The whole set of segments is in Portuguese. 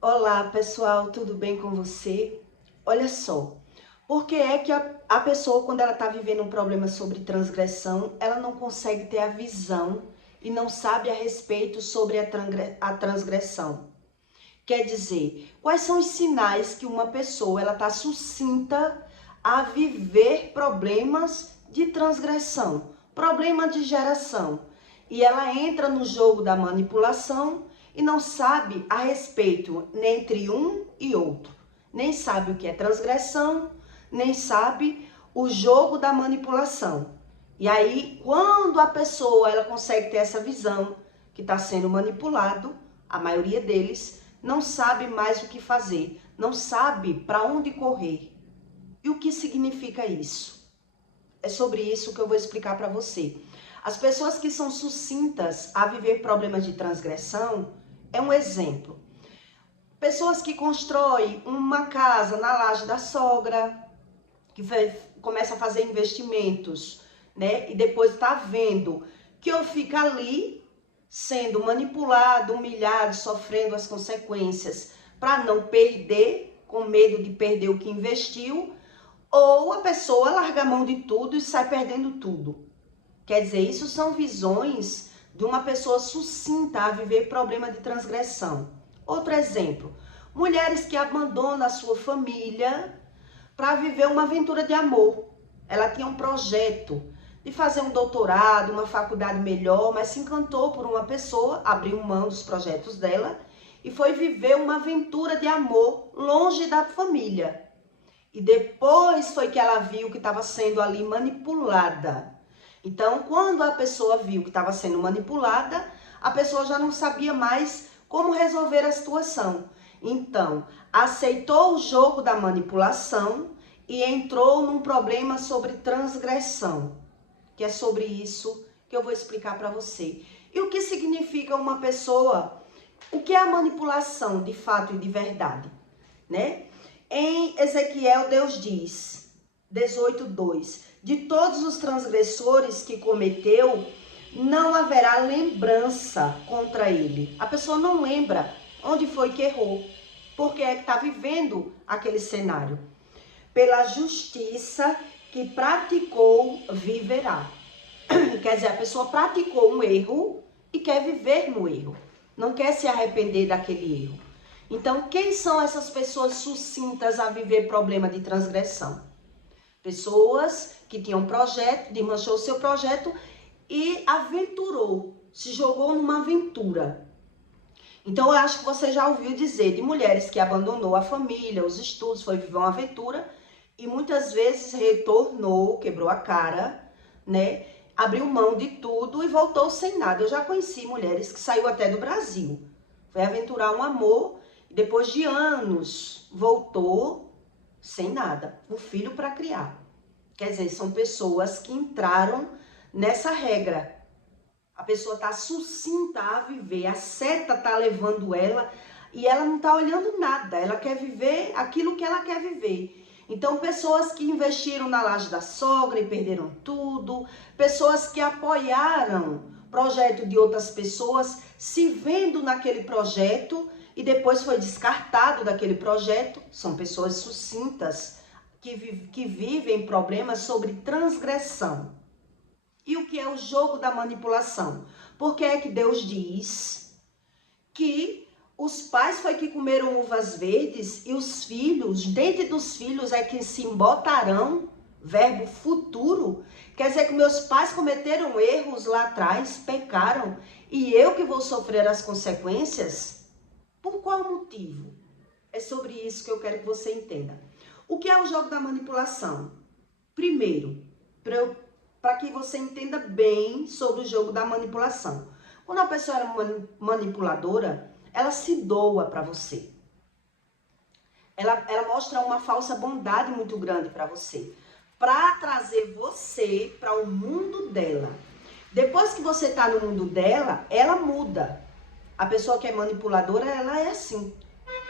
Olá pessoal, tudo bem com você? Olha só, por que é que a pessoa, quando ela está vivendo um problema sobre transgressão, ela não consegue ter a visão e não sabe a respeito sobre a transgressão? Quer dizer, quais são os sinais que uma pessoa ela está sucinta a viver problemas de transgressão, problema de geração, e ela entra no jogo da manipulação e não sabe a respeito entre um e outro, nem sabe o que é transgressão, nem sabe o jogo da manipulação. E aí, quando a pessoa ela consegue ter essa visão que está sendo manipulado, a maioria deles não sabe mais o que fazer, não sabe para onde correr. E o que significa isso? É sobre isso que eu vou explicar para você. As pessoas que são sucintas a viver problemas de transgressão é um exemplo. Pessoas que constroem uma casa na laje da sogra, que começa a fazer investimentos, né? E depois está vendo que eu fico ali sendo manipulado, humilhado, sofrendo as consequências para não perder, com medo de perder o que investiu, ou a pessoa larga a mão de tudo e sai perdendo tudo. Quer dizer, isso são visões de uma pessoa sucinta a viver problema de transgressão. Outro exemplo, mulheres que abandonam a sua família para viver uma aventura de amor. Ela tinha um projeto de fazer um doutorado, uma faculdade melhor, mas se encantou por uma pessoa, abriu mão dos projetos dela e foi viver uma aventura de amor longe da família. E depois foi que ela viu que estava sendo ali manipulada. Então, quando a pessoa viu que estava sendo manipulada, a pessoa já não sabia mais como resolver a situação. Então, aceitou o jogo da manipulação e entrou num problema sobre transgressão, que é sobre isso que eu vou explicar para você. E o que significa uma pessoa? O que é a manipulação de fato e de verdade, né? Em Ezequiel, Deus diz, 18:2, de todos os transgressores que cometeu, não haverá lembrança contra ele. A pessoa não lembra onde foi que errou, porque é que está vivendo aquele cenário. Pela justiça que praticou, viverá. Quer dizer, a pessoa praticou um erro e quer viver no erro, não quer se arrepender daquele erro. Então, quem são essas pessoas sucintas a viver problema de transgressão? Pessoas que tinham um projeto, desmanchou o seu projeto e aventurou, se jogou numa aventura. Então, eu acho que você já ouviu dizer de mulheres que abandonou a família, os estudos, foi viver uma aventura e muitas vezes retornou, quebrou a cara, né? Abriu mão de tudo e voltou sem nada. Eu já conheci mulheres que saiu até do Brasil, foi aventurar um amor. Depois de anos, voltou sem nada, um filho para criar. Quer dizer, são pessoas que entraram nessa regra. A pessoa está sucinta a viver, a seta está levando ela e ela não está olhando nada. Ela quer viver aquilo que ela quer viver. Então, pessoas que investiram na laje da sogra e perderam tudo, pessoas que apoiaram projeto de outras pessoas, se vendo naquele projeto e depois foi descartado daquele projeto, são pessoas sucintas que vivem problemas sobre transgressão. E o que é o jogo da manipulação? Porque é que Deus diz que os pais foi que comeram uvas verdes e os filhos, dentre dos filhos é que se embotarão, verbo futuro, quer dizer que meus pais cometeram erros lá atrás, pecaram, e eu que vou sofrer as consequências? Por qual motivo? É sobre isso que eu quero que você entenda. O que é o jogo da manipulação? Primeiro, para que você entenda bem sobre o jogo da manipulação. Quando a pessoa é manipuladora, ela se doa para você. Ela mostra uma falsa bondade muito grande para você. Para trazer você para o mundo dela. Depois que você está no mundo dela, ela muda. A pessoa que é manipuladora, ela é assim.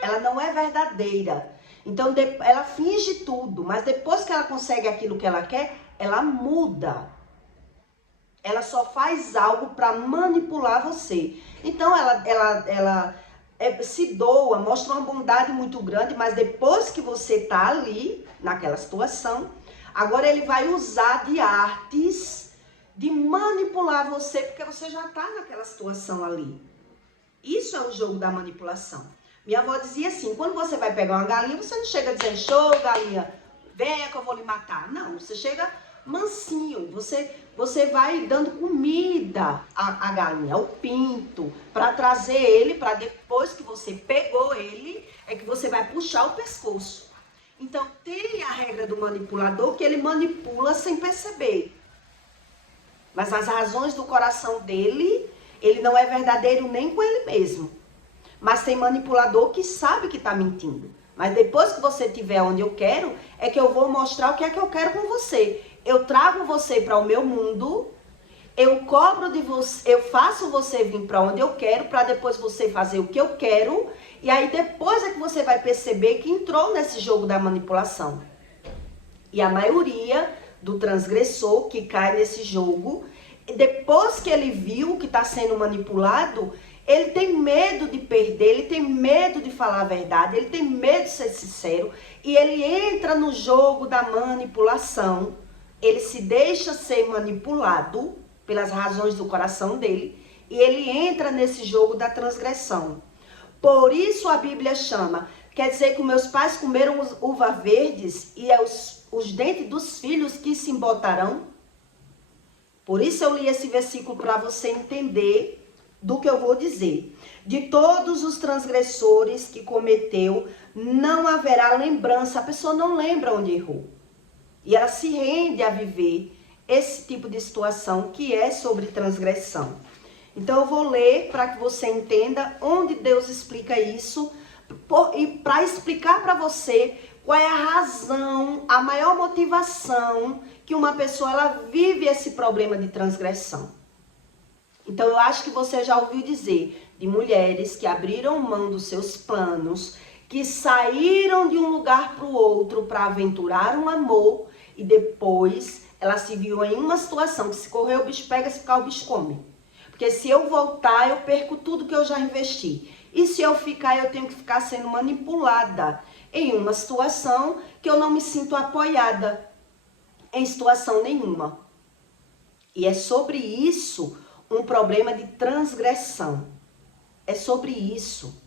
Ela não é verdadeira. Então, ela finge tudo. Mas depois que ela consegue aquilo que ela quer, ela muda. Ela só faz algo para manipular você. Então, ela se doa, mostra uma bondade muito grande, mas depois que você tá ali, naquela situação, agora ele vai usar de artes de manipular você, porque você já tá naquela situação ali. Isso é o jogo da manipulação. Minha avó dizia assim, quando você vai pegar uma galinha, você não chega dizendo, show, galinha, venha que eu vou lhe matar. Não, você chega mansinho, você vai dando comida à galinha, ao pinto, para trazer ele, para depois que você pegou ele, é que você vai puxar o pescoço. Então, tem a regra do manipulador, que ele manipula sem perceber. Mas as razões do coração dele, ele não é verdadeiro nem com ele mesmo. Mas tem manipulador que sabe que está mentindo. Mas depois que você estiver onde eu quero, é que eu vou mostrar o que é que eu quero com você. Eu trago você para o meu mundo, eu cobro de você, eu faço você vir para onde eu quero, para depois você fazer o que eu quero. E aí depois é que você vai perceber que entrou nesse jogo da manipulação. E a maioria do transgressor que cai nesse jogo, depois que ele viu que está sendo manipulado, ele tem medo de perder, ele tem medo de falar a verdade, ele tem medo de ser sincero, e ele entra no jogo da manipulação, ele se deixa ser manipulado pelas razões do coração dele, e ele entra nesse jogo da transgressão. Por isso a Bíblia chama, quer dizer que meus pais comeram uvas verdes e é os dentes dos filhos que se embotarão? Por isso eu li esse versículo para você entender do que eu vou dizer. De todos os transgressores que cometeu, não haverá lembrança. A pessoa não lembra onde errou. E ela se rende a viver esse tipo de situação que é sobre transgressão. Então eu vou ler para que você entenda onde Deus explica isso e para explicar para você qual é a razão, a maior motivação que uma pessoa ela vive esse problema de transgressão. Então eu acho que você já ouviu dizer de mulheres que abriram mão dos seus planos, que saíram de um lugar para o outro para aventurar um amor e depois ela se viu em uma situação que se correr o bicho pega, se ficar o bicho come. Porque se eu voltar, eu perco tudo que eu já investi. E se eu ficar, eu tenho que ficar sendo manipulada em uma situação que eu não me sinto apoiada em situação nenhuma. E é sobre isso um problema de transgressão. É sobre isso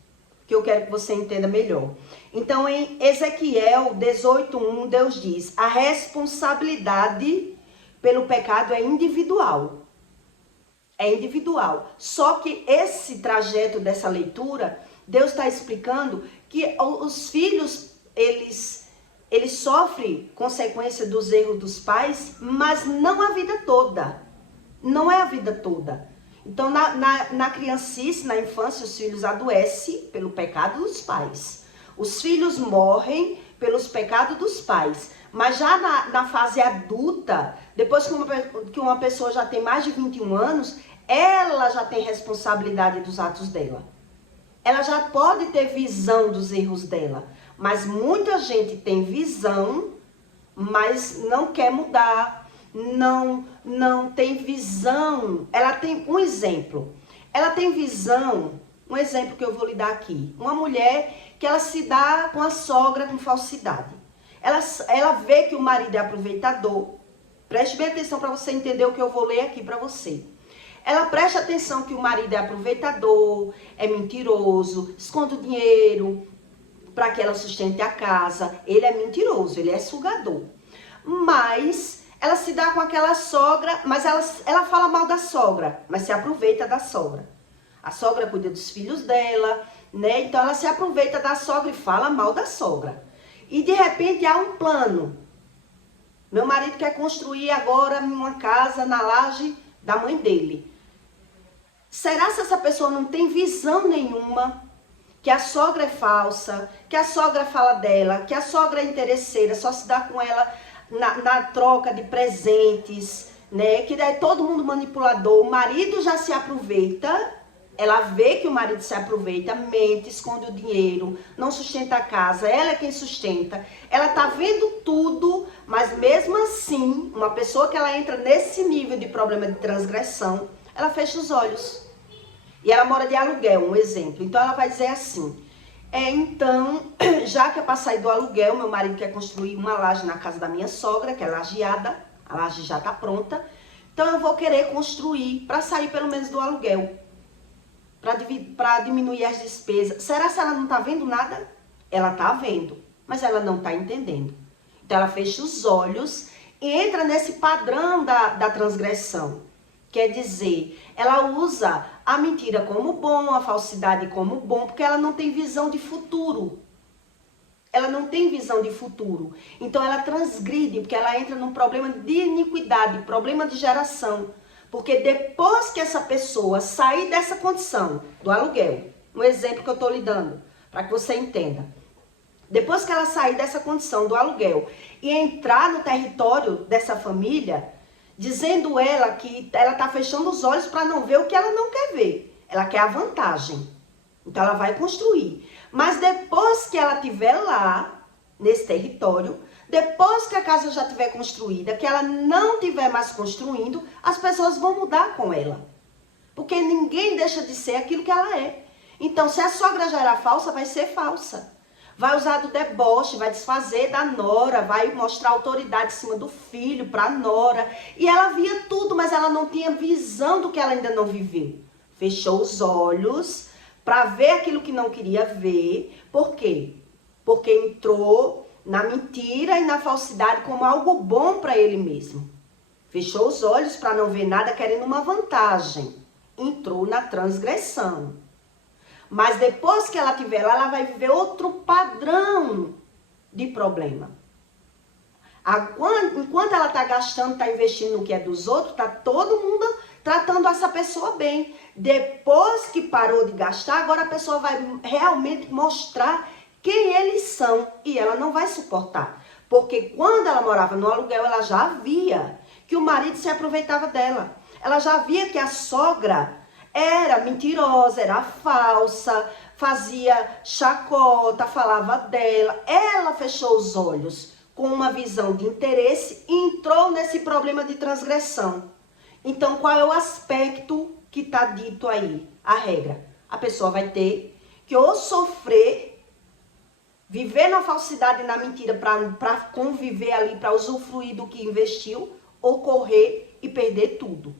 que eu quero que você entenda melhor. Então, em Ezequiel 18:1, Deus diz, a responsabilidade pelo pecado é individual. É individual. Só que esse trajeto dessa leitura, Deus está explicando que os filhos, eles sofrem consequência dos erros dos pais, mas não a vida toda. Não é a vida toda. Então, na criancice, na infância, os filhos adoecem pelo pecado dos pais. Os filhos morrem pelos pecados dos pais. Mas já na fase adulta, depois que uma pessoa já tem mais de 21 anos, ela já tem responsabilidade dos atos dela. Ela já pode ter visão dos erros dela. Mas muita gente tem visão, mas não quer mudar. Não tem visão. Ela tem um exemplo. Ela tem visão, um exemplo que eu vou lhe dar aqui. Uma mulher que ela se dá com a sogra com falsidade. Ela vê que o marido é aproveitador. Preste bem atenção para você entender o que eu vou ler aqui para você. Ela presta atenção que o marido é aproveitador, é mentiroso, esconde o dinheiro para que ela sustente a casa. Ele é mentiroso, ele é sugador. Mas ela se dá com aquela sogra, mas ela fala mal da sogra, mas se aproveita da sogra. A sogra cuida dos filhos dela, né? Então ela se aproveita da sogra e fala mal da sogra. E de repente há um plano. Meu marido quer construir agora uma casa na laje da mãe dele. Será se essa pessoa não tem visão nenhuma que a sogra é falsa, que a sogra fala dela, que a sogra é interesseira, só se dá com ela na troca de presentes, né? Que é todo mundo manipulador. O marido já se aproveita, ela vê que o marido se aproveita, mente, esconde o dinheiro, não sustenta a casa, ela é quem sustenta. Ela tá vendo tudo, mas mesmo assim, uma pessoa que ela entra nesse nível de problema de transgressão, ela fecha os olhos. E ela mora de aluguel, um exemplo. Então ela vai dizer assim, então, já que é para sair do aluguel, meu marido quer construir uma laje na casa da minha sogra, que é lajeada, a laje já está pronta. Então eu vou querer construir para sair pelo menos do aluguel, para diminuir as despesas. Será que ela não está vendo nada? Ela está vendo, mas ela não está entendendo. Então ela fecha os olhos e entra nesse padrão da transgressão. Quer dizer, ela usa a mentira como bom, a falsidade como bom, porque ela não tem visão de futuro. Ela não tem visão de futuro. Então ela transgride, porque ela entra num problema de iniquidade, problema de geração. Porque depois que essa pessoa sair dessa condição do aluguel, um exemplo que eu estou lhe dando, para que você entenda. Depois que ela sair dessa condição do aluguel e entrar no território dessa família, dizendo ela que ela está fechando os olhos para não ver o que ela não quer ver. Ela quer a vantagem. Então ela vai construir. Mas depois que ela estiver lá, nesse território, depois que a casa já estiver construída, que ela não estiver mais construindo, as pessoas vão mudar com ela. Porque ninguém deixa de ser aquilo que ela é. Então, se a sogra já era falsa, vai ser falsa. Vai usar do deboche, vai desfazer da nora, vai mostrar autoridade em cima do filho para a nora. E ela via tudo, mas ela não tinha visão do que ela ainda não viveu. Fechou os olhos para ver aquilo que não queria ver. Por quê? Porque entrou na mentira e na falsidade como algo bom para ele mesmo. Fechou os olhos para não ver nada, querendo uma vantagem. Entrou na transgressão. Mas depois que ela estiver lá, ela vai viver outro padrão de problema. Enquanto ela está gastando, está investindo no que é dos outros, está todo mundo tratando essa pessoa bem. Depois que parou de gastar, agora a pessoa vai realmente mostrar quem eles são. E ela não vai suportar. Porque quando ela morava no aluguel, ela já via que o marido se aproveitava dela. Ela já via que a sogra era mentirosa, era falsa, fazia chacota, falava dela. Ela fechou os olhos com uma visão de interesse e entrou nesse problema de transgressão. Então, qual é o aspecto que está dito aí? A regra. A pessoa vai ter que ou sofrer, viver na falsidade e na mentira para conviver ali, para usufruir do que investiu, ou correr e perder tudo.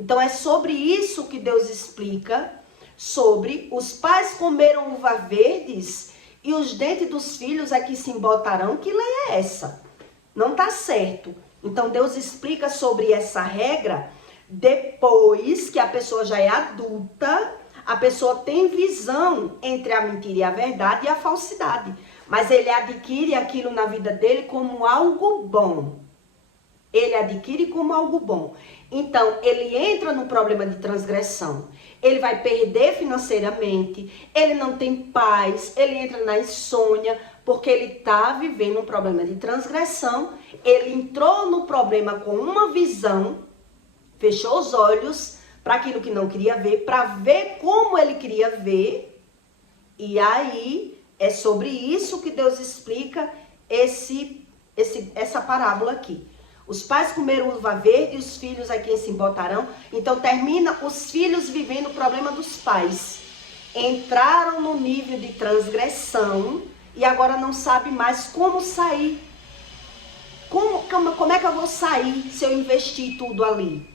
Então é sobre isso que Deus explica, sobre os pais comeram uva verdes e os dentes dos filhos é que se embotarão. Que lei é essa? Não está certo. Então Deus explica sobre essa regra depois que a pessoa já é adulta, a pessoa tem visão entre a mentira e a verdade e a falsidade. Mas ele adquire aquilo na vida dele como algo bom. Ele adquire como algo bom. Então, ele entra no problema de transgressão. Ele vai perder financeiramente, ele não tem paz, ele entra na insônia, porque ele está vivendo um problema de transgressão. Ele entrou no problema com uma visão, fechou os olhos para aquilo que não queria ver, para ver como ele queria ver. E aí, é sobre isso que Deus explica essa parábola aqui. Os pais comeram uva verde e os filhos é quem se embotarão. Então termina os filhos vivendo o problema dos pais. Entraram no nível de transgressão e agora não sabe mais como sair. Como é que eu vou sair se eu investir tudo ali?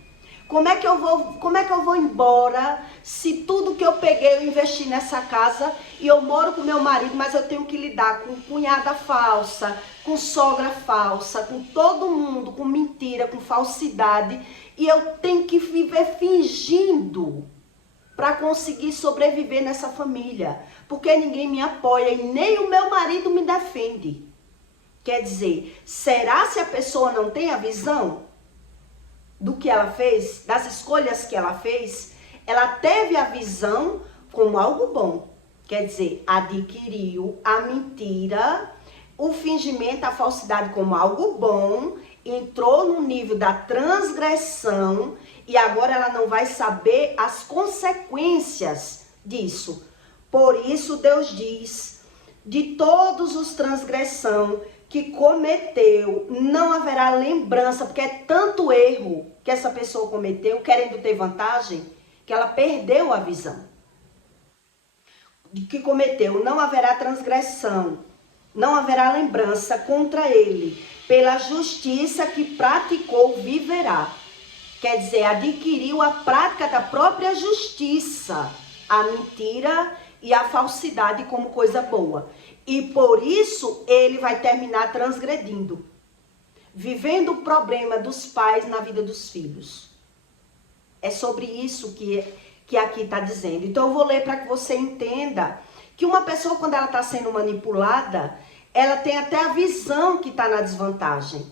Como é que eu vou embora se tudo que eu peguei eu investi nessa casa e eu moro com meu marido, mas eu tenho que lidar com cunhada falsa, com sogra falsa, com todo mundo, com mentira, com falsidade, e eu tenho que viver fingindo para conseguir sobreviver nessa família, porque ninguém me apoia e nem o meu marido me defende. Quer dizer, será se a pessoa não tem a visão do que ela fez, das escolhas que ela fez? Ela teve a visão como algo bom. Quer dizer, adquiriu a mentira, o fingimento, a falsidade como algo bom, entrou no nível da transgressão e agora ela não vai saber as consequências disso. Por isso Deus diz, de todos os transgressão que cometeu, não haverá lembrança, porque é tanto erro que essa pessoa cometeu, querendo ter vantagem, que ela perdeu a visão. Que cometeu, não haverá transgressão, não haverá lembrança contra ele. Pela justiça que praticou, viverá. Quer dizer, adquiriu a prática da própria justiça, a mentira e a falsidade como coisa boa. E por isso ele vai terminar transgredindo, vivendo o problema dos pais na vida dos filhos. É sobre isso que aqui está dizendo. Então eu vou ler para que você entenda que uma pessoa, quando ela está sendo manipulada, ela tem até a visão que está na desvantagem.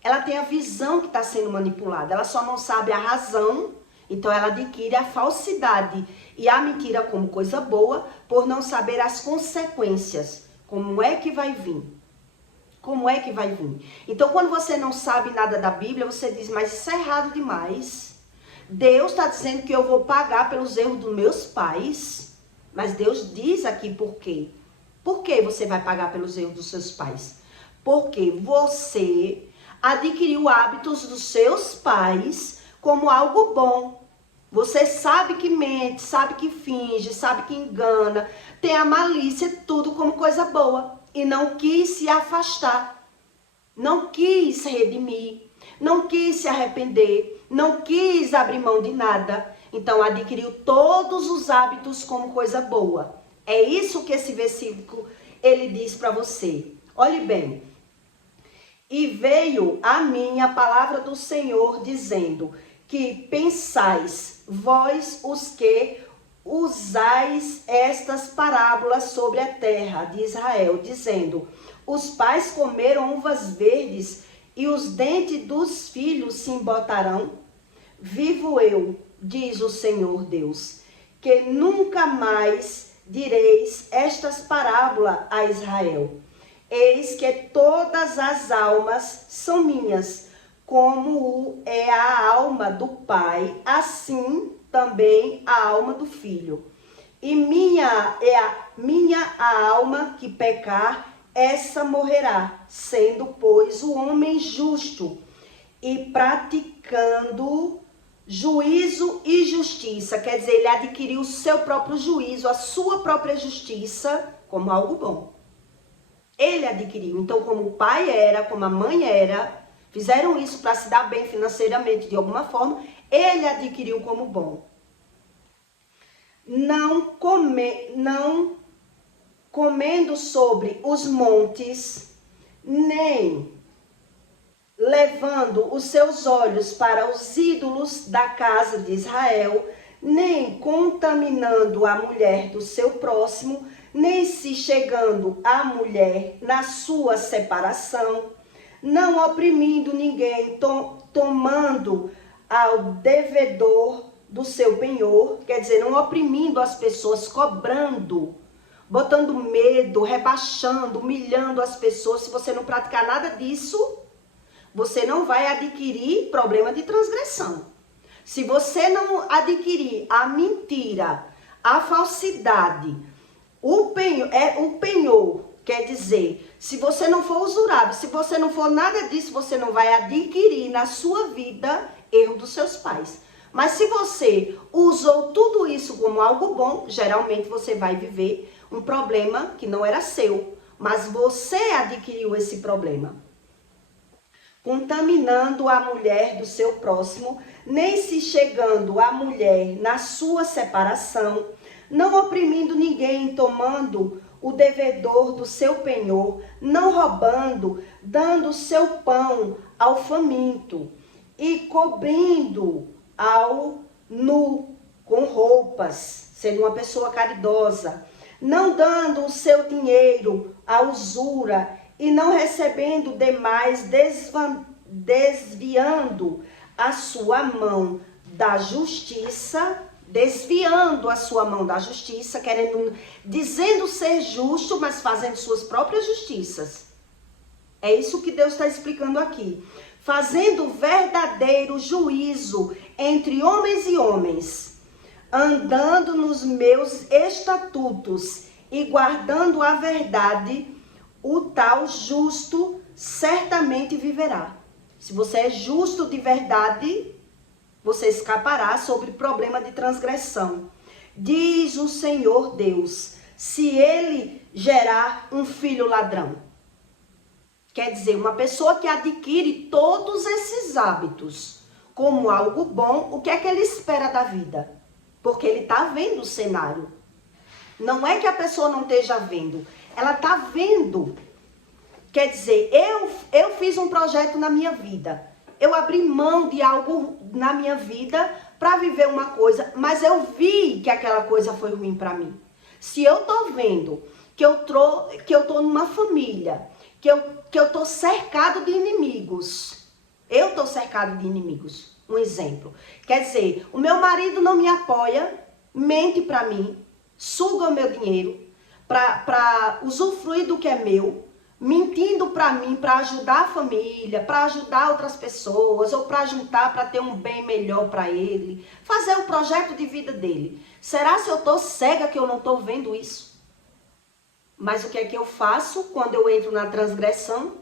Ela tem a visão que está sendo manipulada. Ela só não sabe a razão. Então ela adquire a falsidade e a mentira como coisa boa, por não saber as consequências. Como é que vai vir? Como é que vai vir? Então quando você não sabe nada da Bíblia, você diz, mas isso é errado demais. Deus está dizendo que eu vou pagar pelos erros dos meus pais. Mas Deus diz aqui por quê. Por que você vai pagar pelos erros dos seus pais? Porque você adquiriu hábitos dos seus pais como algo bom. Você sabe que mente, sabe que finge, sabe que engana, tem a malícia, tudo como coisa boa. E não quis se afastar, não quis redimir, não quis se arrepender, não quis abrir mão de nada. Então adquiriu todos os hábitos como coisa boa. É isso que esse versículo ele diz para você. Olhe bem. E veio a mim a palavra do Senhor dizendo que pensais vós os que usais estas parábolas sobre a terra de Israel, dizendo, os pais comeram uvas verdes e os dentes dos filhos se embotarão. Vivo eu, diz o Senhor Deus, que nunca mais direis estas parábolas a Israel. Eis que todas as almas são minhas, como é a alma do pai, assim também a alma do filho. E minha é a alma que pecar, essa morrerá, sendo, pois, o homem justo e praticando juízo e justiça. Quer dizer, ele adquiriu o seu próprio juízo, a sua própria justiça como algo bom. Ele adquiriu. Então, como o pai era, como a mãe era, fizeram isso para se dar bem financeiramente de alguma forma, ele adquiriu como bom. Não comendo sobre os montes, nem levando os seus olhos para os ídolos da casa de Israel, nem contaminando a mulher do seu próximo, nem se chegando à mulher na sua separação, não oprimindo ninguém, tomando ao devedor do seu penhor, quer dizer, não oprimindo as pessoas, cobrando, botando medo, rebaixando, humilhando as pessoas. Se você não praticar nada disso, você não vai adquirir problema de transgressão. Se você não adquirir a mentira, a falsidade, o penhor, quer dizer, se você não for usurado, se você não for nada disso, você não vai adquirir na sua vida erro dos seus pais. Mas se você usou tudo isso como algo bom, geralmente você vai viver um problema que não era seu, mas você adquiriu esse problema. Contaminando a mulher do seu próximo, nem se chegando à mulher na sua separação, não oprimindo ninguém, tomando o devedor do seu penhor, não roubando, dando o seu pão ao faminto e cobrindo ao nu com roupas, sendo uma pessoa caridosa, não dando o seu dinheiro à usura e não recebendo demais, desviando a sua mão da justiça, desviando a sua mão da justiça, dizendo ser justo, mas fazendo suas próprias justiças. É isso que Deus está explicando aqui. Fazendo verdadeiro juízo entre homens e homens, andando nos meus estatutos e guardando a verdade, o tal justo certamente viverá. Se você é justo de verdade, você escapará sobre problema de transgressão. Diz o Senhor Deus, se ele gerar um filho ladrão. Quer dizer, uma pessoa que adquire todos esses hábitos como algo bom, o que é que ele espera da vida? Porque ele está vendo o cenário. Não é que a pessoa não esteja vendo, ela está vendo. Quer dizer, eu fiz um projeto na minha vida. Eu abri mão de algo na minha vida para viver uma coisa, mas eu vi que aquela coisa foi ruim para mim. Se eu tô vendo que eu tô numa família, que eu tô cercado de inimigos. Eu tô cercado de inimigos. Um exemplo. Quer dizer, o meu marido não me apoia, mente para mim, suga o meu dinheiro para usufruir do que é meu, mentindo para mim, para ajudar a família, para ajudar outras pessoas, ou para juntar para ter um bem melhor para ele, fazer o projeto de vida dele. Será se eu tô cega que eu não tô vendo isso? Mas o que é que eu faço quando eu entro na transgressão?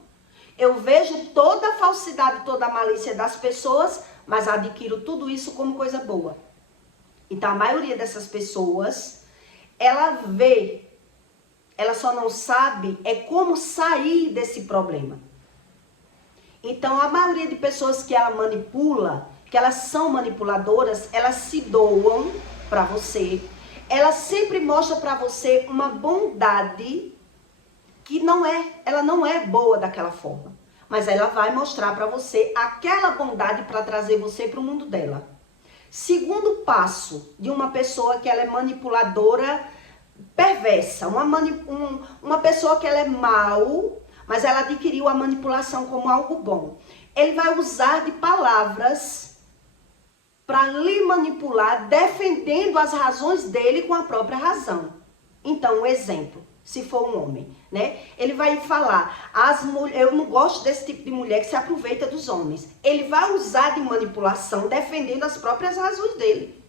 Eu vejo toda a falsidade, toda a malícia das pessoas, mas adquiro tudo isso como coisa boa. Então a maioria dessas pessoas, ela vê, ela só não sabe como sair desse problema. Então a maioria de pessoas que ela manipula, que elas são manipuladoras, elas se doam para você. Ela sempre mostra para você uma bondade que ela não é boa daquela forma. Mas ela vai mostrar para você aquela bondade para trazer você para o mundo dela. Segundo passo de uma pessoa que ela é manipuladora perversa, uma pessoa que ela é mal, mas ela adquiriu a manipulação como algo bom. Ele vai usar de palavras para lhe manipular, defendendo as razões dele com a própria razão. Então, um exemplo, se for um homem, né? Ele vai falar, eu não gosto desse tipo de mulher que se aproveita dos homens. Ele vai usar de manipulação, defendendo as próprias razões dele.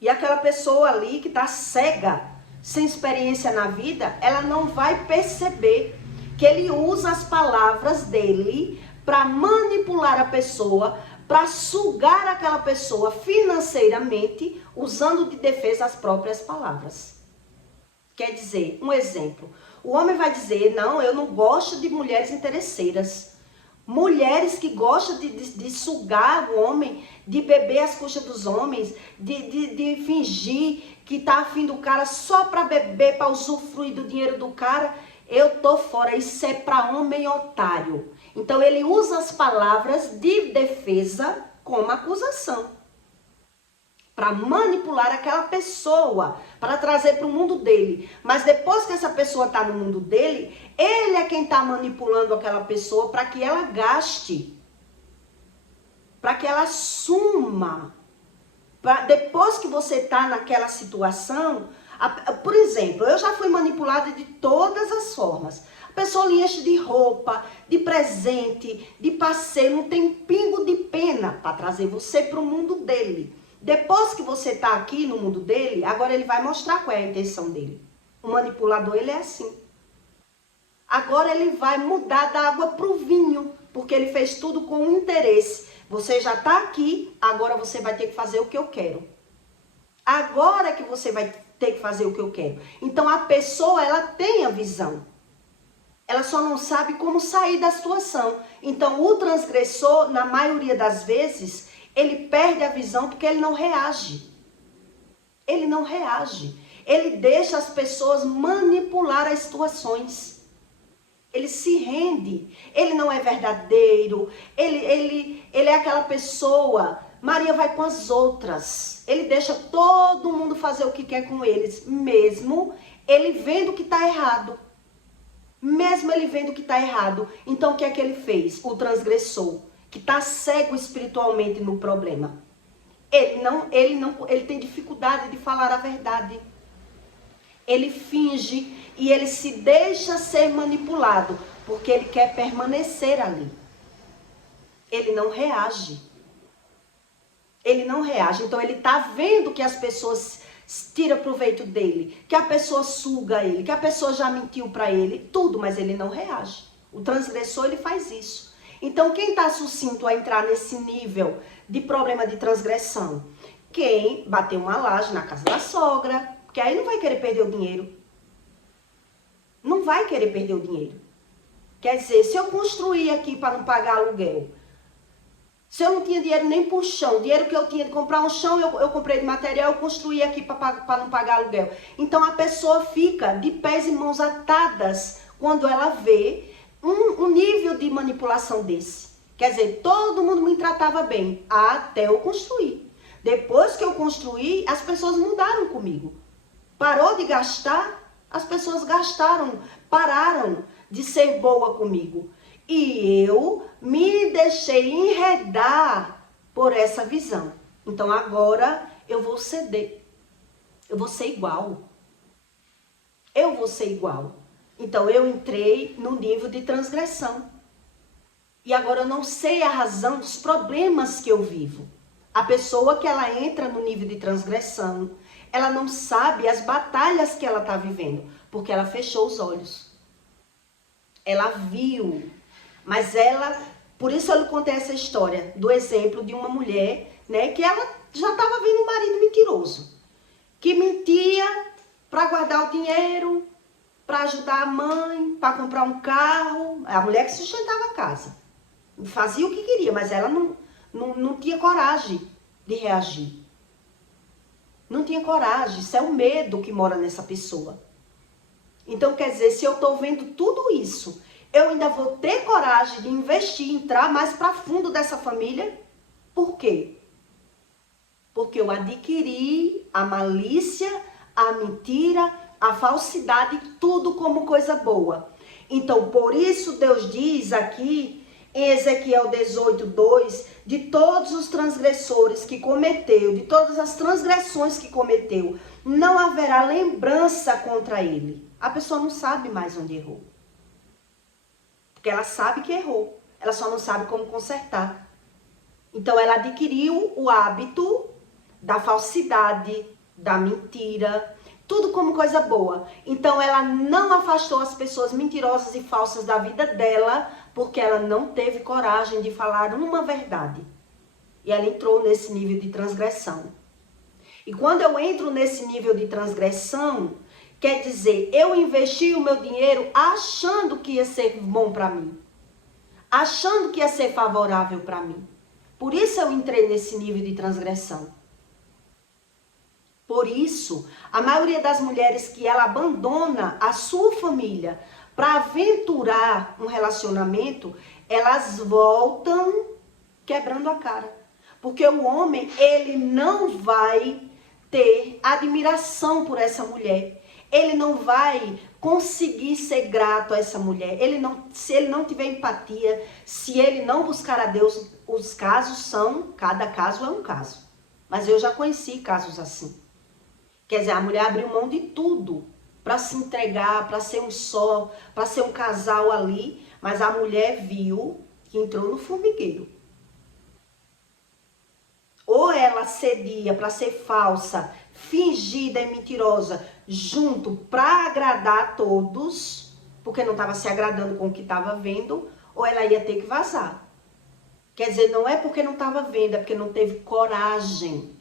E aquela pessoa ali que está cega, sem experiência na vida, ela não vai perceber que ele usa as palavras dele para manipular a pessoa, para sugar aquela pessoa financeiramente, usando de defesa as próprias palavras. Quer dizer, um exemplo, o homem vai dizer, não, eu não gosto de mulheres interesseiras. Mulheres que gostam de sugar o homem, de beber às custas dos homens, de fingir que tá afim do cara só para beber, para usufruir do dinheiro do cara, eu tô fora, isso é para homem otário. Então ele usa as palavras de defesa como acusação, para manipular aquela pessoa, para trazer para o mundo dele. Mas depois que essa pessoa está no mundo dele, ele é quem está manipulando aquela pessoa para que ela gaste, para que ela suma. Depois que você está naquela situação, por exemplo, eu já fui manipulada de todas as formas. A pessoa lhe enche de roupa, de presente, de passeio, não tem pingo de pena para trazer você para o mundo dele. Depois que você está aqui no mundo dele, agora ele vai mostrar qual é a intenção dele. O manipulador, ele é assim. Agora ele vai mudar da água para o vinho, porque ele fez tudo com um interesse. Você já está aqui, agora você vai ter que fazer o que eu quero. Agora que você vai ter que fazer o que eu quero. Então a pessoa, ela tem a visão. Ela só não sabe como sair da situação. Então o transgressor, na maioria das vezes, ele perde a visão porque ele não reage. Ele não reage. Ele deixa as pessoas manipular as situações. Ele se rende. Ele não é verdadeiro. Ele é aquela pessoa. Maria vai com as outras. Ele deixa todo mundo fazer o que quer com eles. Mesmo ele vendo que está errado. Mesmo ele vendo que está errado. Então o que é que ele fez? O transgressor, que está cego espiritualmente no problema. Ele tem dificuldade de falar a verdade. Ele finge e ele se deixa ser manipulado, porque ele quer permanecer ali. Ele não reage. Ele não reage. Então ele está vendo que as pessoas tiram proveito dele, que a pessoa suga ele, que a pessoa já mentiu para ele, tudo, mas ele não reage. O transgressor, ele faz isso. Então, quem está sucinto a entrar nesse nível de problema de transgressão? Quem bateu uma laje na casa da sogra, porque aí não vai querer perder o dinheiro. Não vai querer perder o dinheiro. Quer dizer, se eu construir aqui para não pagar aluguel, se eu não tinha dinheiro nem para o chão, dinheiro que eu tinha de comprar um chão, eu comprei de material, eu construí aqui para não pagar aluguel. Então a pessoa fica de pés e mãos atadas quando ela vê um nível de manipulação desse. Quer dizer, todo mundo me tratava bem, até eu construir. Depois que eu construí, as pessoas mudaram comigo. Parou de gastar, as pessoas gastaram, pararam de ser boa comigo. E eu me deixei enredar por essa visão. Então agora eu vou ceder. Eu vou ser igual. Eu vou ser igual. Então eu entrei no nível de transgressão. E agora eu não sei a razão dos problemas que eu vivo. A pessoa que ela entra no nível de transgressão, ela não sabe as batalhas que ela está vivendo, porque ela fechou os olhos. Ela viu, mas ela, por isso eu lhe contei essa história, do exemplo de uma mulher, né, que ela já estava vendo um marido mentiroso, que mentia para guardar o dinheiro, para ajudar a mãe, para comprar um carro, a mulher que sustentava a casa. Fazia o que queria, mas ela não tinha coragem de reagir. Não tinha coragem, isso é o medo que mora nessa pessoa. Então, quer dizer, se eu estou vendo tudo isso, eu ainda vou ter coragem de investir, entrar mais para fundo dessa família? Por quê? Porque eu adquiri a malícia, a mentira, a falsidade, tudo como coisa boa. Então, por isso Deus diz aqui em Ezequiel 18:2, de todos os transgressores que cometeu, de todas as transgressões que cometeu, não haverá lembrança contra ele. A pessoa não sabe mais onde errou. Porque ela sabe que errou, ela só não sabe como consertar. Então ela adquiriu o hábito da falsidade, da mentira, tudo como coisa boa. Então ela não afastou as pessoas mentirosas e falsas da vida dela, porque ela não teve coragem de falar uma verdade. E ela entrou nesse nível de transgressão. E quando eu entro nesse nível de transgressão, quer dizer, eu investi o meu dinheiro achando que ia ser bom para mim. Achando que ia ser favorável para mim. Por isso eu entrei nesse nível de transgressão. Por isso, a maioria das mulheres que ela abandona a sua família para aventurar um relacionamento, elas voltam quebrando a cara. Porque o homem, ele não vai ter admiração por essa mulher. Ele não vai conseguir ser grato a essa mulher. Se ele não tiver empatia, se ele não buscar a Deus, os casos são, cada caso é um caso. Mas eu já conheci casos assim. Quer dizer, a mulher abriu mão de tudo para se entregar, para ser um só, para ser um casal ali. Mas a mulher viu que entrou no formigueiro. Ou ela cedia para ser falsa, fingida e mentirosa, junto para agradar a todos, porque não estava se agradando com o que estava vendo, ou ela ia ter que vazar. Quer dizer, não é porque não estava vendo, é porque não teve coragem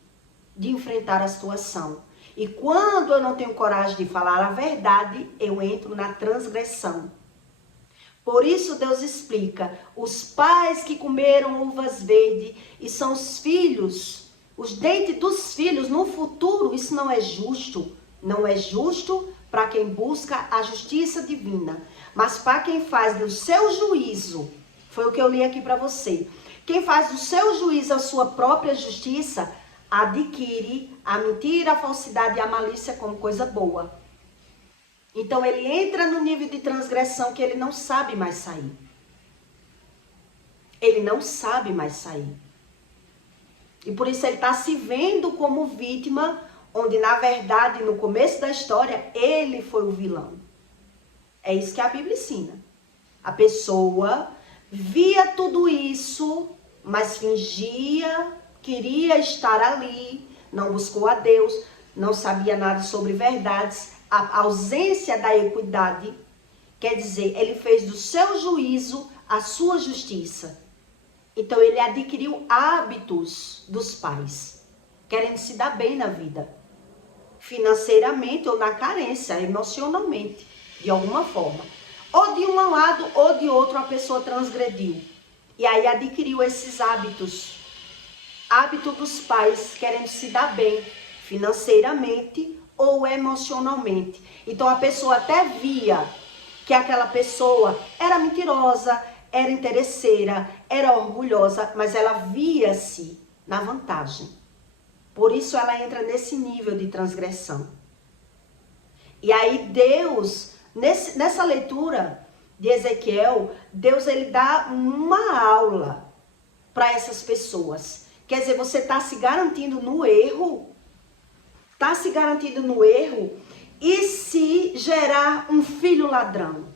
de enfrentar a situação. E quando eu não tenho coragem de falar a verdade, eu entro na transgressão. Por isso Deus explica, os pais que comeram uvas verdes e são os filhos, os dentes dos filhos no futuro, isso não é justo. Não é justo para quem busca a justiça divina, mas para quem faz do seu juízo, foi o que eu li aqui para você, quem faz do seu juízo a sua própria justiça, adquire a mentira, a falsidade e a malícia como coisa boa. Então ele entra no nível de transgressão que ele não sabe mais sair. Ele não sabe mais sair. E por isso ele está se vendo como vítima, onde na verdade no começo da história ele foi o vilão. É isso que a Bíblia ensina. A pessoa via tudo isso, mas fingia, queria estar ali, não buscou a Deus, não sabia nada sobre verdades. A ausência da equidade, Quer dizer, ele fez do seu juízo a sua justiça. Então ele adquiriu hábitos dos pais, querendo se dar bem na vida, financeiramente ou na carência, emocionalmente, de alguma forma. Ou de um lado ou de outro a pessoa transgrediu. E aí adquiriu esses hábitos. Hábito dos pais, querendo se dar bem financeiramente ou emocionalmente. Então a pessoa até via que aquela pessoa era mentirosa, era interesseira, era orgulhosa, mas ela via-se na vantagem. Por isso ela entra nesse nível de transgressão. E aí Deus, nessa leitura de Ezequiel, Deus ele dá uma aula para essas pessoas. Quer dizer, você está se garantindo no erro? Está se garantindo no erro? E se gerar um filho ladrão?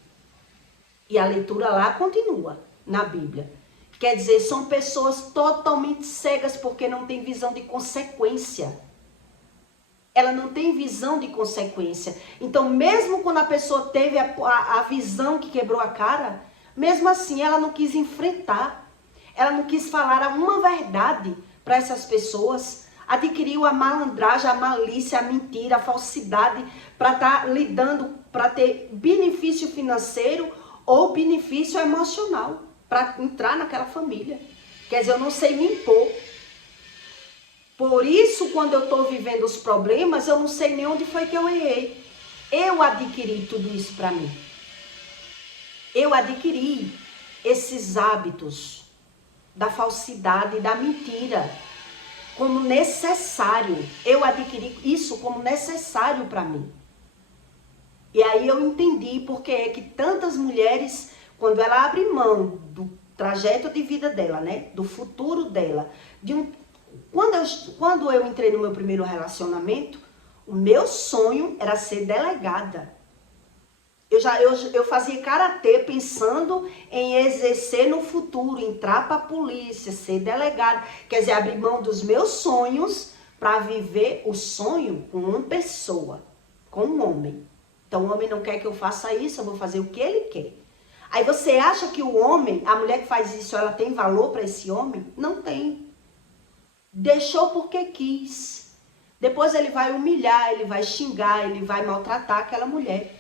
E a leitura lá continua na Bíblia. Quer dizer, são pessoas totalmente cegas porque não tem visão de consequência. Ela não tem visão de consequência. Então, mesmo quando a pessoa teve a visão que quebrou a cara, mesmo assim ela não quis enfrentar. Ela não quis falar uma verdade para essas pessoas. Adquiriu a malandragem, a malícia, a mentira, a falsidade para estar lidando, para ter benefício financeiro ou benefício emocional, para entrar naquela família. Quer dizer, eu não sei me impor. Por isso, quando eu estou vivendo os problemas, eu não sei nem onde foi que eu errei. Eu adquiri tudo isso para mim. Eu adquiri esses hábitos da falsidade e da mentira como necessário. Eu adquiri isso como necessário para mim. E aí eu entendi porque é que tantas mulheres, quando ela abre mão do trajeto de vida dela, né, do futuro dela, quando eu entrei no meu primeiro relacionamento, o meu sonho era ser delegada. Eu fazia karatê pensando em exercer no futuro, entrar para a polícia, ser delegada. Quer dizer, abrir mão dos meus sonhos para viver o sonho com uma pessoa, com um homem. Então o homem não quer que eu faça isso, eu vou fazer o que ele quer. Aí você acha que o homem, a mulher que faz isso, ela tem valor para esse homem? Não tem. Deixou porque quis. Depois ele vai humilhar, ele vai xingar, ele vai maltratar aquela mulher.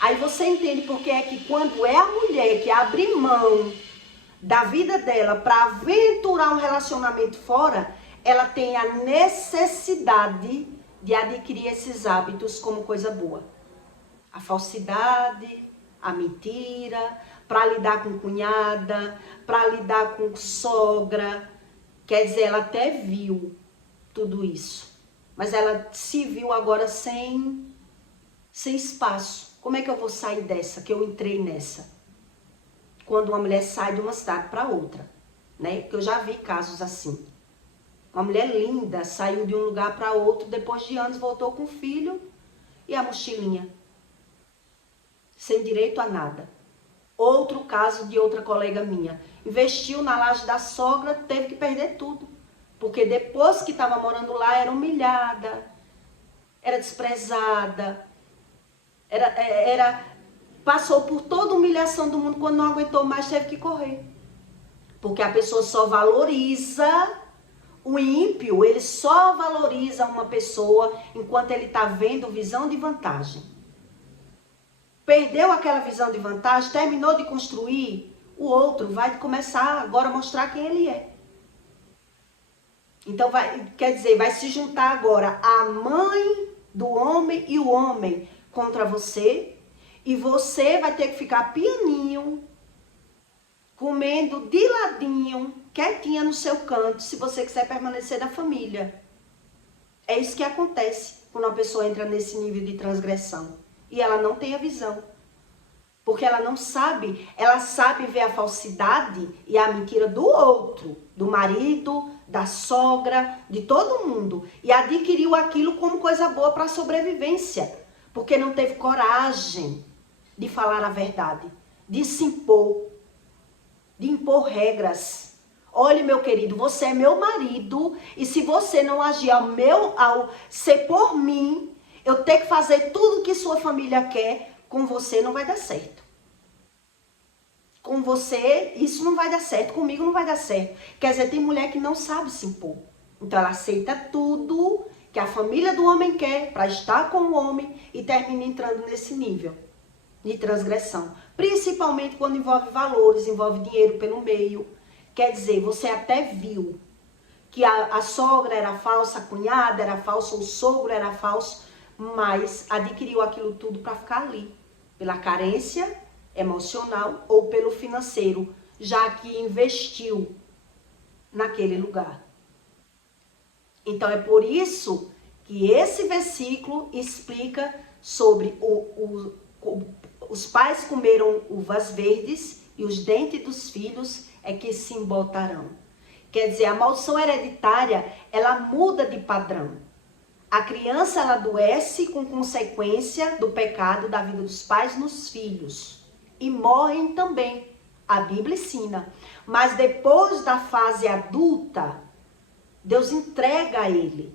Aí você entende porque é que quando é a mulher que abre mão da vida dela para aventurar um relacionamento fora, ela tem a necessidade de adquirir esses hábitos como coisa boa. A falsidade, a mentira, para lidar com cunhada, para lidar com sogra. Quer dizer, ela até viu tudo isso, mas ela se viu agora sem espaço. Como é que eu vou sair dessa, que eu entrei nessa? Quando uma mulher sai de uma cidade para outra, né? Porque eu já vi casos assim. Uma mulher linda saiu de um lugar para outro, depois de anos voltou com o filho e a mochilinha, sem direito a nada. Outro caso de outra colega minha, investiu na laje da sogra, teve que perder tudo. Porque depois que estava morando lá, era humilhada, era desprezada, passou por toda a humilhação do mundo, quando não aguentou mais, teve que correr. Porque a pessoa só valoriza, o ímpio, ele só valoriza uma pessoa enquanto ele está vendo visão de vantagem. Perdeu aquela visão de vantagem, terminou de construir, o outro vai começar agora a mostrar quem ele é. Então, quer dizer, vai se juntar agora a mãe do homem e o homem contra você, e você vai ter que ficar pianinho, comendo de ladinho, quietinha no seu canto, se você quiser permanecer na família. É isso que acontece quando uma pessoa entra nesse nível de transgressão. E ela não tem a visão. Porque ela não sabe, ela sabe ver a falsidade e a mentira do outro, do marido, da sogra, de todo mundo. E adquiriu aquilo como coisa boa para a sobrevivência. Porque não teve coragem de falar a verdade, de se impor, de impor regras. Olha, meu querido, você é meu marido e se você não agir ao ser por mim, eu tenho que fazer tudo que sua família quer, com você não vai dar certo. Com você, isso não vai dar certo. Comigo não vai dar certo. Quer dizer, tem mulher que não sabe se impor. Então ela aceita tudo que a família do homem quer para estar com o homem e termina entrando nesse nível de transgressão. Principalmente quando envolve valores, envolve dinheiro pelo meio. Quer dizer, você até viu que a sogra era falsa, a cunhada era falsa, o sogro era falso, mas adquiriu aquilo tudo para ficar ali. Pela carência emocional ou pelo financeiro, já que investiu naquele lugar. Então é por isso que esse versículo explica sobre os pais comeram uvas verdes e os dentes dos filhos é que se embotarão. Quer dizer, a maldição hereditária, ela muda de padrão. A criança, ela adoece com consequência do pecado da vida dos pais nos filhos. E morrem também. A Bíblia ensina. Mas depois da fase adulta, Deus entrega a ele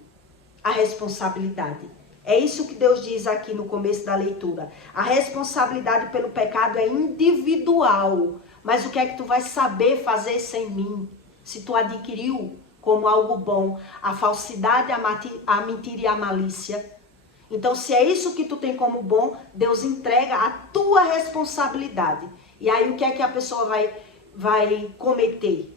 a responsabilidade. É isso que Deus diz aqui no começo da leitura. A responsabilidade pelo pecado é individual. Mas o que é que tu vai saber fazer sem mim? Se tu adquiriu como algo bom a falsidade, a mentira e a malícia. Então, se é isso que tu tem como bom, Deus entrega a tua responsabilidade. E aí, o que é que a pessoa vai cometer?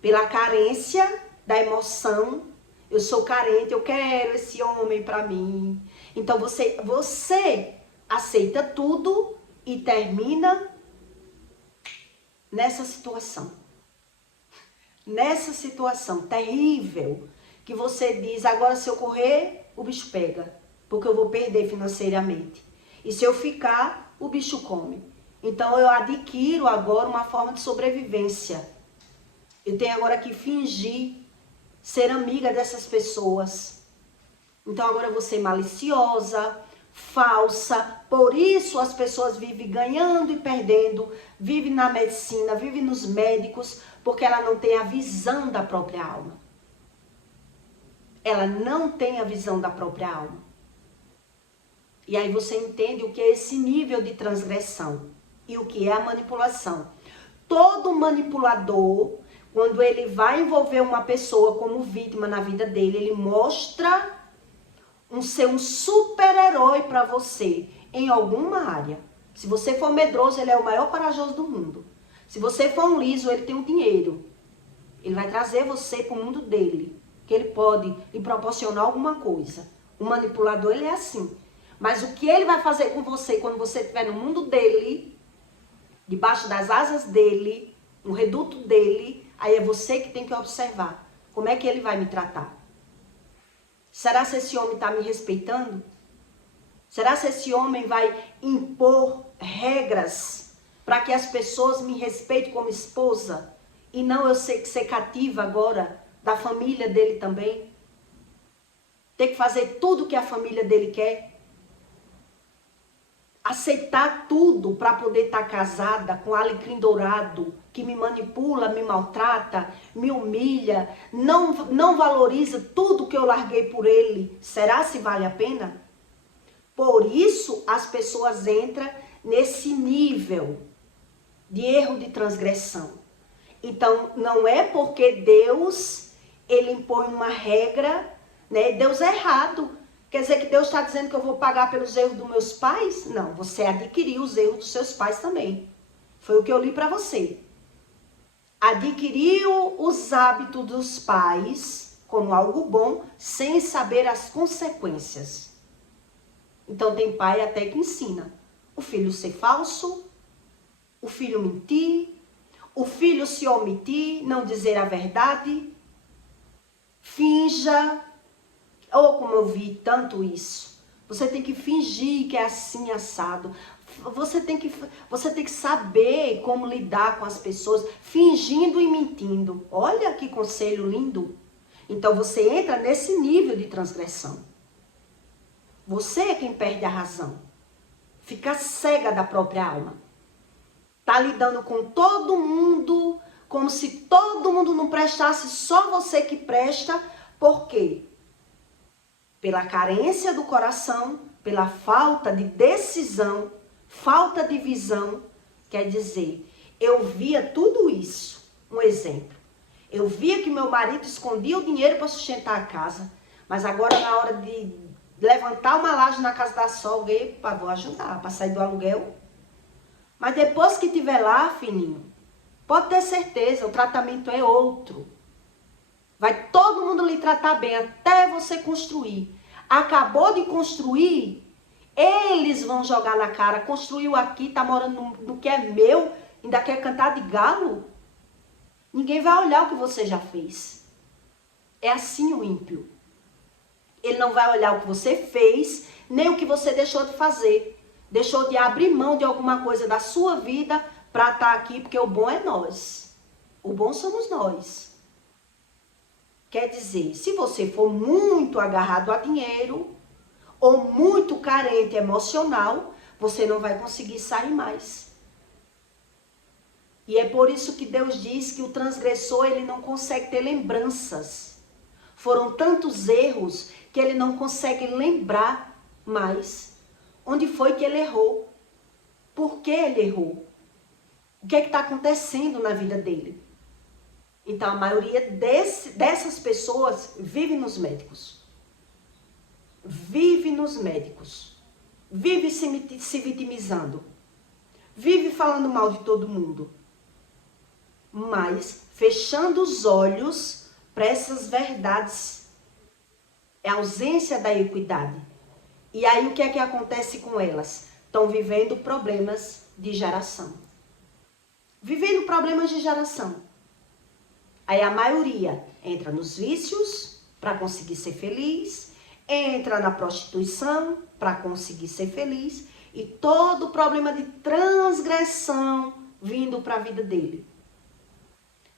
Pela carência da emoção. Eu sou carente, eu quero esse homem para mim. Então, você aceita tudo e termina nessa situação. Nessa situação terrível, que você diz, agora se eu correr, o bicho pega, porque eu vou perder financeiramente. E se eu ficar, o bicho come. Então eu adquiro agora uma forma de sobrevivência. Eu tenho agora que fingir ser amiga dessas pessoas. Então agora eu vou ser maliciosa, falsa. Por isso as pessoas vivem ganhando e perdendo, vivem na medicina, vivem nos médicos, porque ela não tem a visão da própria alma. Ela não tem a visão da própria alma. E aí você entende o que é esse nível de transgressão e o que é a manipulação. Todo manipulador, quando ele vai envolver uma pessoa como vítima na vida dele, ele mostra ser um super-herói para você em alguma área. Se você for medroso, ele é o maior corajoso do mundo. Se você for um liso, ele tem o dinheiro. Ele vai trazer você para o mundo dele, que ele pode lhe proporcionar alguma coisa. O manipulador, ele é assim. Mas o que ele vai fazer com você quando você estiver no mundo dele, debaixo das asas dele, no reduto dele, aí é você que tem que observar. Como é que ele vai me tratar? Será que esse homem está me respeitando? Será que esse homem vai impor regras para que as pessoas me respeitem como esposa? E não eu ser cativa agora da família dele também? Ter que fazer tudo que a família dele quer? Aceitar tudo para poder estar casada com alecrim dourado, que me manipula, me maltrata, me humilha, não valoriza tudo que eu larguei por ele. Será se vale a pena? Por isso as pessoas entram nesse nível de erro de transgressão. Então não é porque Deus ele impõe uma regra, né? Deus é errado. Quer dizer que Deus está dizendo que eu vou pagar pelos erros dos meus pais? Não, você adquiriu os erros dos seus pais também. Foi o que eu li para você. Adquiriu os hábitos dos pais como algo bom, sem saber as consequências. Então tem pai até que ensina o filho ser falso, o filho mentir, o filho se omitir, não dizer a verdade, finja. Ou como eu vi tanto isso, você tem que fingir que é assim assado. Você tem que saber como lidar com as pessoas, fingindo e mentindo. Olha que conselho lindo. Então você entra nesse nível de transgressão. Você é quem perde a razão. Fica cega da própria alma. Tá lidando com todo mundo, como se todo mundo não prestasse, só você que presta. Por quê? Pela carência do coração, pela falta de decisão, Falta de visão quer dizer, eu via tudo isso. Um exemplo. Eu via que meu marido escondia o dinheiro para sustentar a casa, mas agora na hora de levantar uma laje na casa da sogra, epa, vou ajudar para sair do aluguel. Mas depois que estiver lá, fininho, pode ter certeza, o tratamento é outro. Vai todo mundo lhe tratar bem até você construir. Acabou de construir, eles vão jogar na cara. Construiu aqui, tá morando no que é meu, ainda quer cantar de galo? Ninguém vai olhar o que você já fez. É assim o ímpio. Ele não vai olhar o que você fez, nem o que você deixou de fazer. Deixou de abrir mão de alguma coisa da sua vida para estar aqui, porque o bom é nós. O bom somos nós. Quer dizer, se você for muito agarrado a dinheiro ou muito carente emocional, você não vai conseguir sair mais. E é por isso que Deus diz que o transgressor, ele não consegue ter lembranças. Foram tantos erros que ele não consegue lembrar mais onde foi que ele errou. Por que ele errou? O que é que está acontecendo na vida dele? Então, a maioria dessas pessoas vive nos médicos. Vive nos médicos. Vive se vitimizando. Vive falando mal de todo mundo. Mas fechando os olhos para essas verdades. É a ausência da equidade. E aí o que é que acontece com elas? Estão vivendo problemas de geração. Vivendo problemas de geração. Aí a maioria entra nos vícios para conseguir ser feliz, entra na prostituição para conseguir ser feliz e todo o problema de transgressão vindo para a vida dele.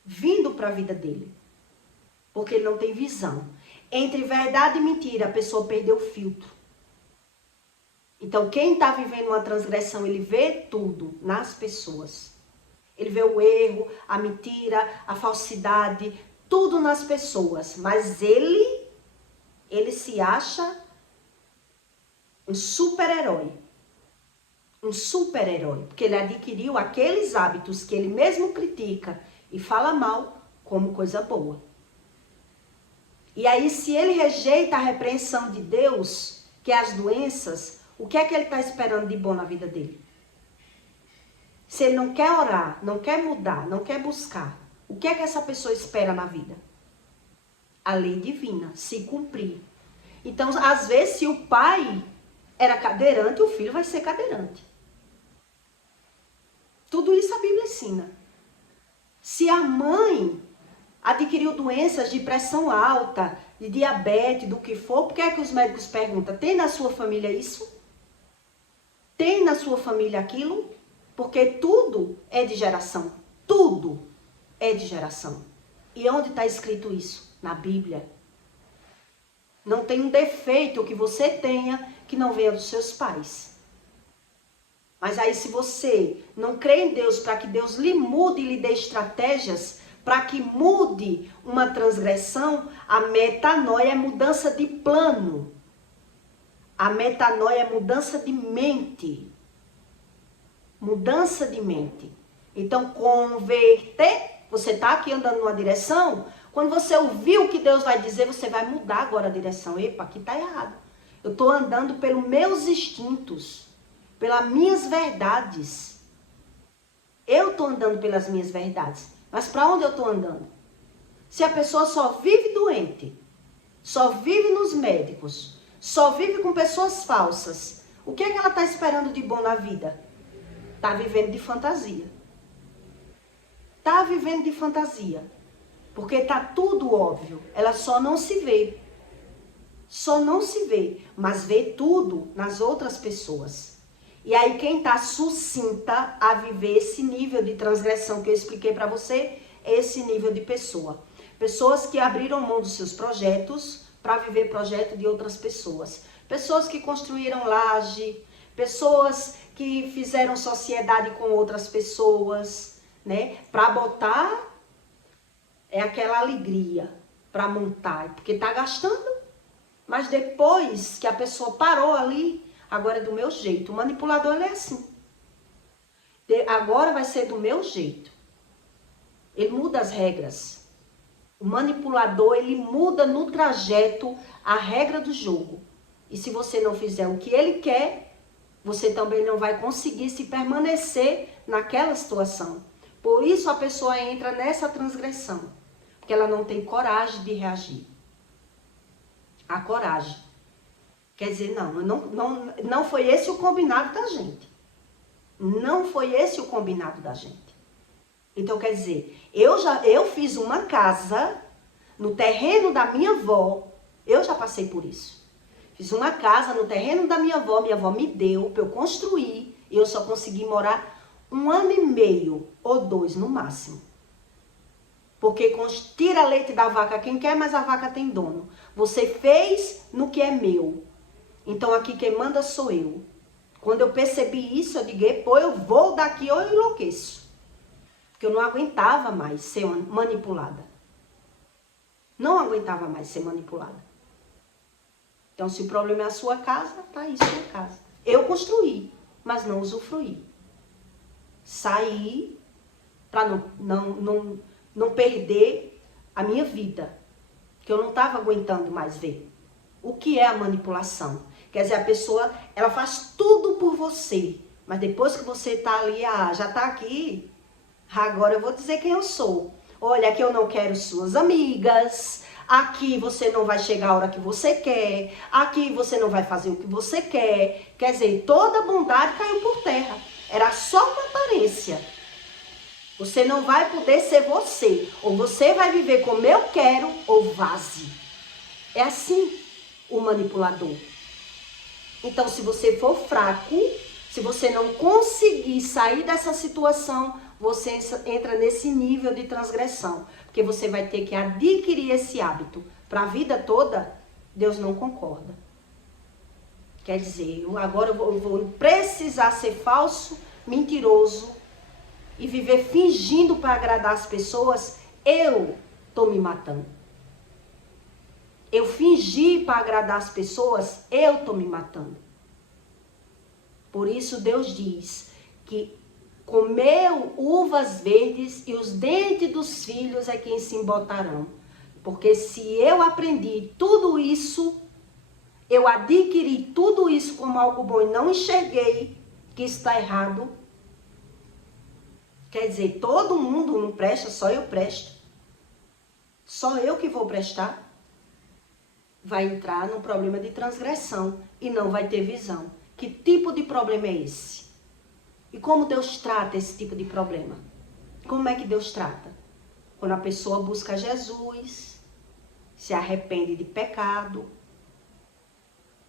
Vindo para a vida dele. Porque ele não tem visão. Entre verdade e mentira, a pessoa perdeu o filtro. Então, quem está vivendo uma transgressão, ele vê tudo nas pessoas. Ele vê o erro, a mentira, a falsidade, tudo nas pessoas. Mas ele se acha um super-herói. Um super-herói. Porque ele adquiriu aqueles hábitos que ele mesmo critica e fala mal como coisa boa. E aí, se ele rejeita a repreensão de Deus, que é as doenças, o que é que ele está esperando de bom na vida dele? Se ele não quer orar, não quer mudar, não quer buscar, o que é que essa pessoa espera na vida? A lei divina, se cumprir. Então, às vezes, se o pai era cadeirante, o filho vai ser cadeirante. Tudo isso a Bíblia ensina. Se a mãe adquiriu doenças de pressão alta, de diabetes, do que for, por que é que os médicos perguntam? Tem na sua família isso? Tem na sua família aquilo? Porque tudo é de geração. Tudo é de geração. E onde está escrito isso? Na Bíblia. Não tem um defeito que você tenha que não venha dos seus pais. Mas aí se você não crê em Deus para que Deus lhe mude e lhe dê estratégias para que mude uma transgressão, a metanoia é mudança de plano. A metanoia é mudança de mente. Mudança de mente. Então, converter, você está aqui andando numa direção, quando você ouvir o que Deus vai dizer, você vai mudar agora a direção. Epa, aqui está errado. Eu estou andando pelos meus instintos, pelas minhas verdades. Eu estou andando pelas minhas verdades. Mas para onde eu estou andando? Se a pessoa só vive doente, só vive nos médicos, só vive com pessoas falsas, o que é que ela está esperando de bom na vida? Está vivendo de fantasia. Está vivendo de fantasia. Porque está tudo óbvio. Ela só não se vê. Só não se vê. Mas vê tudo nas outras pessoas. E aí quem está sucinta a viver esse nível de transgressão que eu expliquei para você, é esse nível de pessoa. Pessoas que abriram mão dos seus projetos para viver projeto de outras pessoas. Pessoas que construíram laje, pessoas que fizeram sociedade com outras pessoas, né? Para botar é aquela alegria para montar, porque tá gastando. Mas depois que a pessoa parou ali, agora é do meu jeito. O manipulador, ele é assim. agora vai ser do meu jeito. Ele muda as regras. O manipulador, ele muda no trajeto a regra do jogo. E se você não fizer o que ele quer, você também não vai conseguir se permanecer naquela situação. Por isso a pessoa entra nessa transgressão, porque ela não tem coragem de reagir. A coragem. Quer dizer, não foi esse o combinado da gente. Não foi esse o combinado da gente. Então, quer dizer, eu fiz uma casa no terreno da minha avó. Eu já passei por isso. Fiz uma casa no terreno da minha avó me deu para eu construir. E eu só consegui morar 1 ano e meio ou 2 no máximo. Porque tira leite da vaca quem quer, mas a vaca tem dono. Você fez no que é meu. Então aqui quem manda sou eu. Quando eu percebi isso, eu digo, pô, eu vou daqui ou eu enlouqueço. Porque eu não aguentava mais ser manipulada. Não aguentava mais ser manipulada. Então, se o problema é a sua casa, tá aí sua casa. Eu construí, mas não usufruí. Saí para não perder a minha vida. Que eu não estava aguentando mais ver. O que é a manipulação? Quer dizer, a pessoa, ela faz tudo por você. Mas depois que você tá ali, já tá aqui, agora eu vou dizer quem eu sou. Olha, aqui eu não quero suas amigas. Aqui você não vai chegar a hora que você quer. Aqui você não vai fazer o que você quer. Quer dizer, toda a bondade caiu por terra. Era só uma aparência. Você não vai poder ser você. Ou você vai viver como eu quero, ou vaze. É assim o manipulador. Então, se você for fraco, se você não conseguir sair dessa situação, você entra nesse nível de transgressão. Porque você vai ter que adquirir esse hábito. Para a vida toda, Deus não concorda. Quer dizer, agora eu vou precisar ser falso, mentiroso e viver fingindo para agradar as pessoas, eu tô me matando. Eu fingi para agradar as pessoas, eu tô me matando. Por isso Deus diz que comeu uvas verdes e os dentes dos filhos é quem se embotarão. Porque se eu aprendi tudo isso, eu adquiri tudo isso como algo bom e não enxerguei que está errado, quer dizer, todo mundo não presta, só eu presto. Só eu que vou prestar. Vai entrar num problema de transgressão e não vai ter visão. Que tipo de problema é esse? E como Deus trata esse tipo de problema? Como é que Deus trata? Quando a pessoa busca Jesus, se arrepende de pecado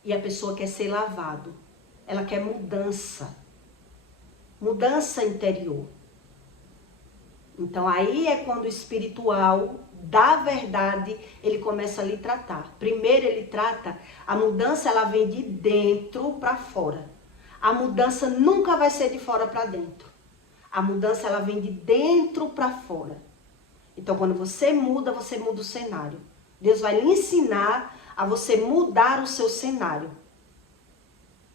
e a pessoa quer ser lavado. Ela quer mudança. Mudança interior. Então aí é quando o espiritual da verdade, ele começa a lhe tratar. Primeiro ele trata, a mudança ela vem de dentro para fora. A mudança nunca vai ser de fora para dentro. A mudança ela vem de dentro para fora. Então quando você muda o cenário. Deus vai lhe ensinar a você mudar o seu cenário.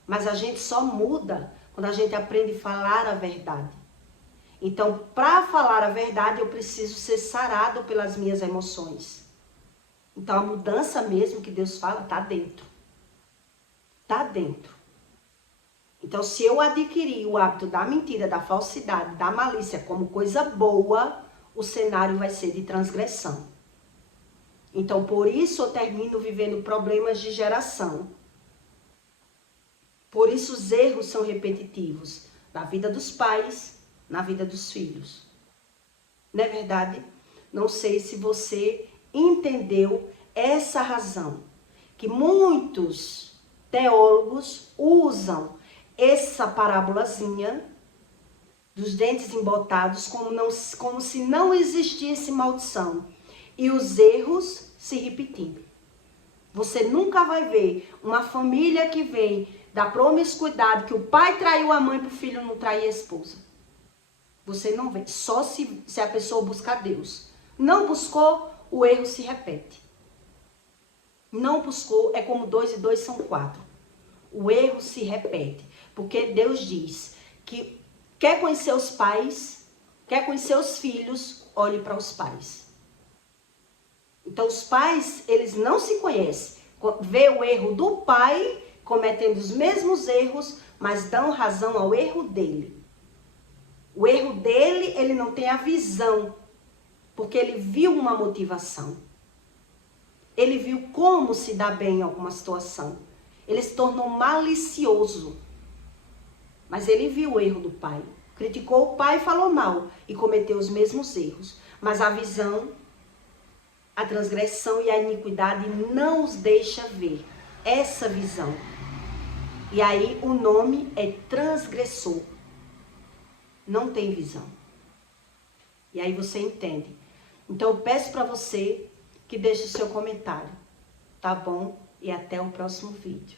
Mas a gente só muda quando a gente aprende a falar a verdade. Então, para falar a verdade, eu preciso ser sarado pelas minhas emoções. Então, a mudança mesmo que Deus fala está dentro. Está dentro. Então, se eu adquirir o hábito da mentira, da falsidade, da malícia como coisa boa, o cenário vai ser de transgressão. Então, por isso eu termino vivendo problemas de geração. Por isso os erros são repetitivos na vida dos pais, na vida dos filhos. Não é verdade? Não sei se você entendeu essa razão. Que muitos teólogos usam essa parábolazinha dos dentes embotados como se não existisse maldição. E os erros se repetindo. Você nunca vai ver uma família que vem da promiscuidade, que o pai traiu a mãe para o filho não trair a esposa. Você não vê, só se a pessoa buscar Deus. Não buscou, o erro se repete. Não buscou, é como 2 e 2 são 4. O erro se repete, porque Deus diz que Quer conhecer os pais? Quer conhecer os filhos? Olhe para os pais. Então, os pais, eles não se conhecem. Vê o erro do pai, cometendo os mesmos erros, mas dão razão ao erro dele. O erro dele, ele não tem a visão, porque ele viu uma motivação. Ele viu como se dá bem em alguma situação. Ele se tornou malicioso. Mas ele viu o erro do pai. Criticou o pai e falou mal. E cometeu os mesmos erros. Mas a visão, a transgressão e a iniquidade não os deixa ver essa visão. E aí o nome é transgressor. Não tem visão. E aí você entende. Então eu peço para você que deixe o seu comentário. Tá bom? E até o próximo vídeo.